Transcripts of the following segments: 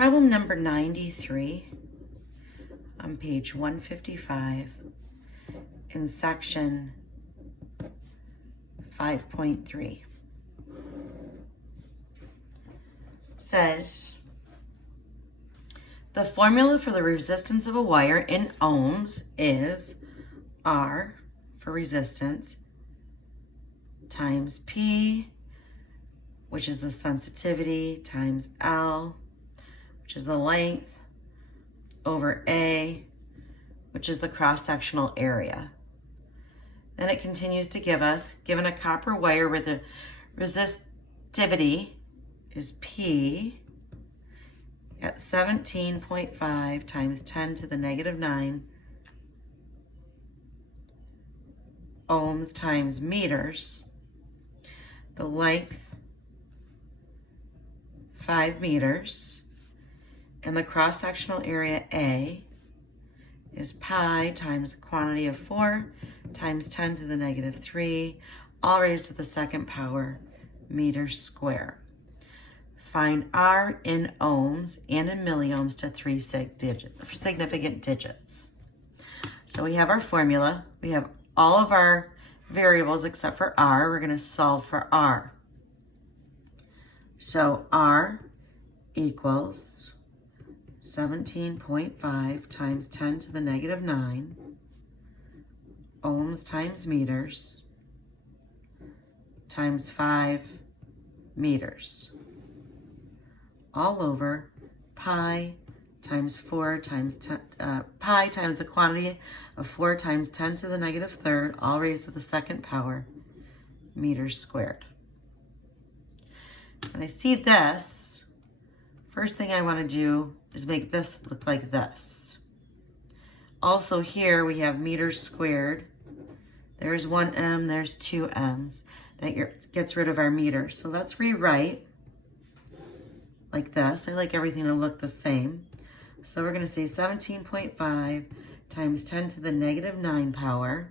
Problem number 93 on page 155 in section 5.3 says the formula for the resistance of a wire in ohms is R for resistance times P, which is the sensitivity, times L, which is the length, over A, which is the cross-sectional area. Then it continues to give us, given a copper wire where the resistivity is P at 17.5 times 10 to the negative 9 ohms times meters, the length 5 meters, and the cross-sectional area A is pi times the quantity of 4 times 10 to the negative 3, all raised to the second power, meters square. Find R in ohms and in milliohms to 3 significant digits. So we have our formula. We have all of our variables except for R. We're going to solve for R. So R equals 17.5 times 10 to the negative 9 ohms times meters times 5 meters, all over pi times 4 times 10, pi times the quantity of 4 times 10 to the negative third, all raised to the second power, meters squared. When I see this, first thing I want to do is make this look like this. Also here we have meters squared. There's 1 m, there's 2 m's. That gets rid of our meters. So let's rewrite like this. I like everything to look the same. So we're going to say 17.5 times 10 to the negative 9 power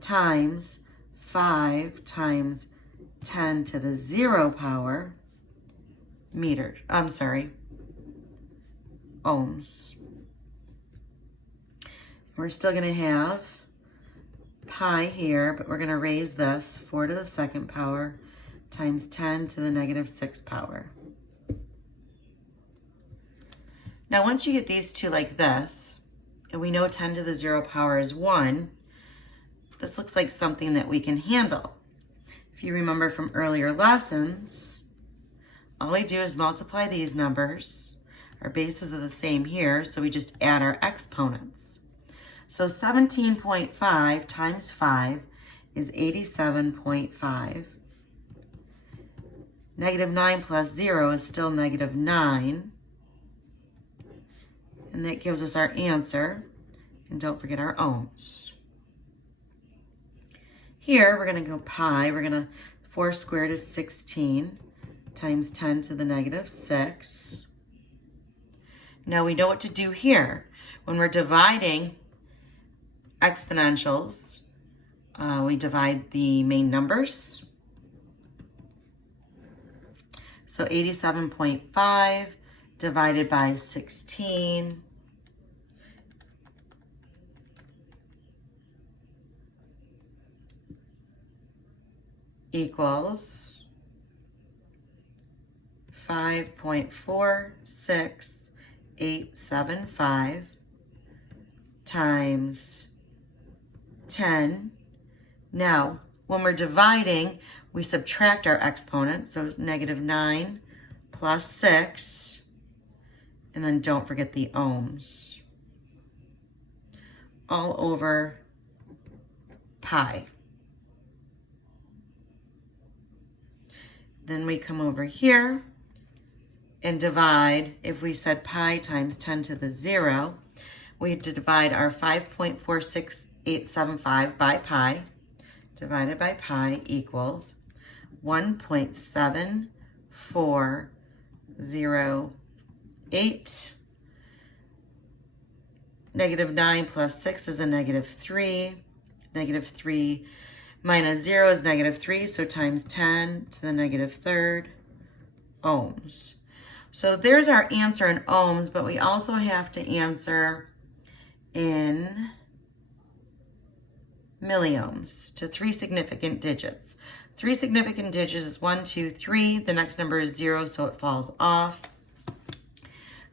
times 5 times 10 to the 0 power ohms. We're still going to have pi here, but we're going to raise this 4 to the second power times 10 to the negative 6 power. Now, once you get these two like this, and we know 10 to the 0 power is 1, this looks like something that we can handle. If you remember from earlier lessons, all we do is multiply these numbers. Our bases are the same here, so we just add our exponents. So 17.5 times 5 is 87.5. Negative 9 plus 0 is still negative 9. And that gives us our answer. And don't forget our ohms. Here, we're going to go pi. 4 squared is 16 times 10 to the negative 6. Now we know what to do here. When we're dividing exponentials, we divide the main numbers. So 87.5 divided by 16 equals 5.46875 times 10. Now, when we're dividing, we subtract our exponents, so it's negative 9 plus 6, and then don't forget the ohms, all over pi. Then we come over here and divide. If we said pi times 10 to the 0, we have to divide our 5.46875 by pi, divided by pi equals 1.7408. Negative 9 plus 6 is a negative 3. Negative 3 minus 0 is negative 3, so times 10 to the negative third ohms. So there's our answer in ohms, but we also have to answer in milliohms to 3 significant digits. 3 significant digits is 1, 2, 3. The next number is 0, so it falls off.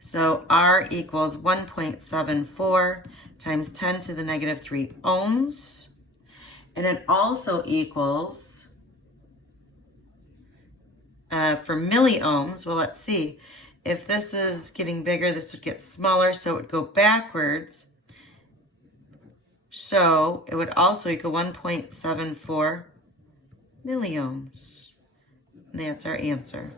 So R equals 1.74 times 10 to the negative 3 ohms. And it also equals, for milliohms, well, let's see. If this is getting bigger, this would get smaller, so it would go backwards. So it would also equal 1.74 milliohms. And that's our answer.